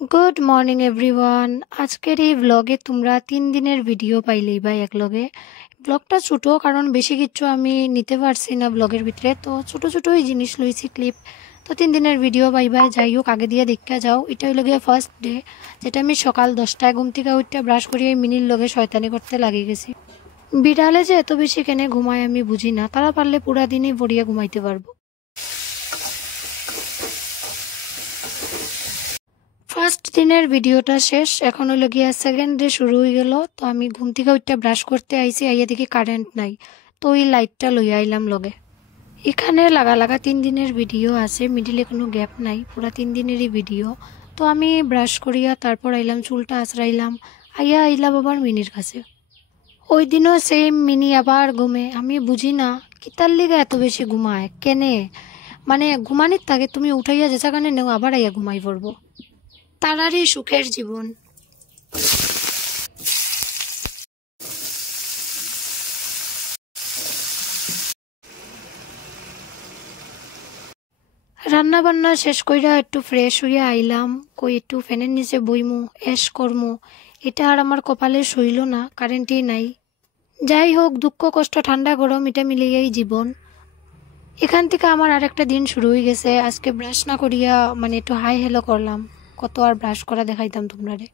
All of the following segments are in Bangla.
Good morning everyone. আজকের এই ব্লগে তোমরা 3 দিনের ভিডিও পাইলেই বা একলগে। ব্লগটা ছোটো কারণ বেশি কিছু আমি নিতে পারছি না ব্লগের ভিতরে, তো ছোটো ছোটোই জিনিস লইছি ক্লিপ। তো 3 দিনের ভিডিও পাইবা। যাই হোক আগে দিয়ে দেখা যাও। এটা হইল গিয়ে ফার্স্ট ডে, যেটা আমি সকাল 10টায় ঘুম থেকে উঠতে ব্রাশ করিয়ে মিনির লগে শয়তানি করতে লাগিয়ে গেছি। বিড়ালে যে এত বেশি কেনে ঘুমায় আমি বুঝি না, তারা পারলে পুরা দিনই পড়িয়া ঘুমাইতে পারবো। ফার্স্ট দিনের ভিডিওটা শেষ, এখন হলো গিয়া সেকেন্ড ডে শুরু হয়ে গেল। তো আমি ঘুম থেকে উঠতে ব্রাশ করতে আইছি, আইয়া দেখি কারেন্ট নাই। তো ওই লাইটটা লইয়া আইলাম লগে। এখানে লাগা লাগা 3 দিনের ভিডিও আছে, মিডিলে কোনো গ্যাপ নাই, পুরা 3 দিনেরই ভিডিও। তো আমি ব্রাশ করিয়া তারপর আইলাম, চুলটা আঁচড়াইলাম, আইয়া আইলাম আবার মিনির কাছে। ওই দিনও সেম, মিনি আবার ঘুমে। আমি বুঝি না কিতার লিগা এত বেশি ঘুমায় কেনে। মানে ঘুমানির থাকে তুমি উঠাইয়া যে কানে নেও আবার আইয়া ঘুমাই পড়বো। তারারই সুখের জীবন। রান্না বান্না শেষ কইরা একটু ফ্রেশ হইয়া আইলাম, কই একটু ফ্যানের নিচে বইমু, এশ করমু। এটা আর আমার কপালে সইল না, কারেন্টই নাই। যাই হোক, দুঃখ কষ্ট ঠান্ডা গরম এটা মিলিয়েই জীবন। এখান থেকে আমার আরেকটা দিন শুরু হয়ে গেছে। আজকে ব্রাশ না করিয়া মানে একটু হাই হেলো করলাম, কত আর ব্রাশ করা দেখাইতাম তোমরারে।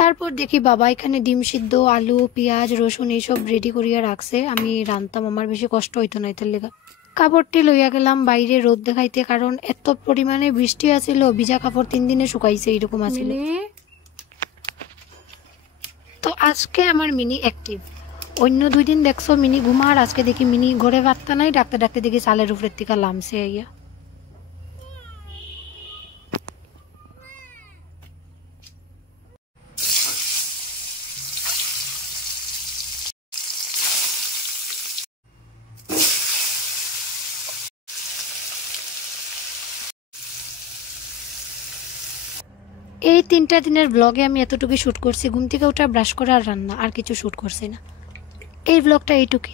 তারপর দেখি বাবা এখানে ডিম সিদ্ধ, আলু, পেঁয়াজ, রসুন এইসব রেডি করিয়া রাখছে। আমি রান্তাম, আমার বেশি কষ্ট হইতো না এটার লেগা। কাপড়টি লইয়া গেলাম বাইরে রোদ দেখাইতে, কারণ এত পরিমাণে বৃষ্টি আছিল, ভিজা কাপড় 3 দিনে শুকাইছে এরকম আছিল। তো আজকে আমার মিনি অ্যাক্টিভ। অন্য 2 দিন দেখছো মিনি ঘুমা, আর আজকে দেখি মিনি ঘরে বার্তা নাই, ডাকতে ডাকতে দেখি চালের উপরের থেকে লামছে আইয়া। এই 3টা দিনের ব্লগে আমি এতটুকুই শ্যুট করছি। ঘুম থেকে ওঠা, ব্রাশ করা আর রান্না, আর কিছু শ্যুট করছি না। এই ব্লগটা এইটুকুই।